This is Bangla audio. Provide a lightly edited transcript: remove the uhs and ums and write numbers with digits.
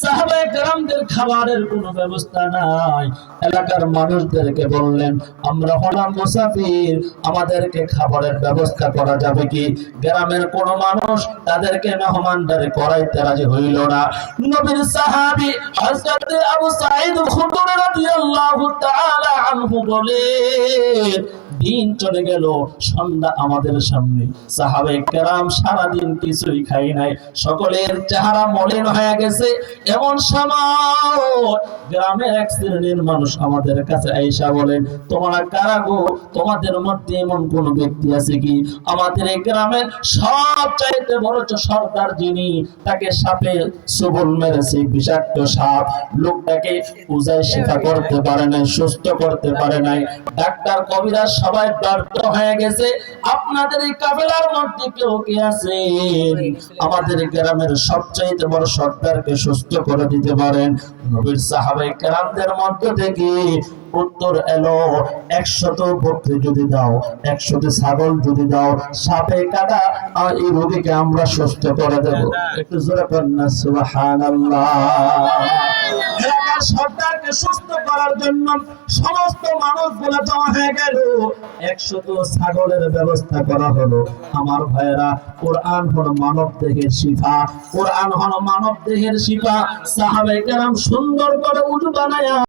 সাহাবায়ে কেরামদের খাবারের কোনো ব্যবস্থা নাই। এলাকার মানুষদেরকে বললেন, আমরা হলাম মুসাফির, আমাদেরকে খাবারের ব্যবস্থা করা যাবে কি? গ্রামের কোন মানুষ তাদেরকে মেহমানদারি করাইতে রাজি হইল না। নবীর সাহাবী হযরত আবু সাঈদ খুদরি রাদিয়াল্লাহু তাআলা আনহু বলেন, দিন চলে গেল, সন্ধ্যা আমাদের সামনে। সাহাবায়ে কেরাম সারাদিন কিছুই খাই নাই, সকলের চেহারা মলিন হয়ে গেছে। এমন সময় গ্রামের এক শ্রেণীর মানুষ আমাদের কাছে আয়েশা বলেন, তোমরা কারা গো? তোমাদের মধ্যে এমন কোন ব্যক্তি আছে কি আমাদের এই গ্রামের সবচাইতে বড় সর্দার যিনি, তাকে সাপে সবল মেরেছে, বিষাক্ত সাপ, লোকটাকে পূজায় শিক্ষা করতে পারে নাই, সুস্থ করতে পারে নাই, ডাক্তার কবিরাজ সবাই ব্যর্থ হয়ে গেছে। আপনাদের এই কাফেলার মধ্যে কেউ কি আছেন আমাদের গ্রামের সবচাইতে বড় সর্দারকে সুস্থ করে দিতে পারেন? নবীর সাহাবায়ে কেরামদের মধ্য থেকে উত্তর এলো, 100 বকরি যদি দাও, 100 ছাগল যদি দাও, সাপে কাটা এই রোগীকে আমরা সুস্থ করে দেব। একটু জোরে বলেন না সুবহানাল্লাহ। এলাকার সর্দারকে সুস্থ করার জন্য সমস্ত মানুষগুলো জমা হয়ে গেল, 100 ছাগলের ব্যবস্থা করা হলো। আমার ভাইরা, কোরআন হলো মানব দেহের শিফা, কোরআন হলো মানব দেহের শিফা। সাহাবায়ে কেরাম সুন্দর করে উযু বানায়া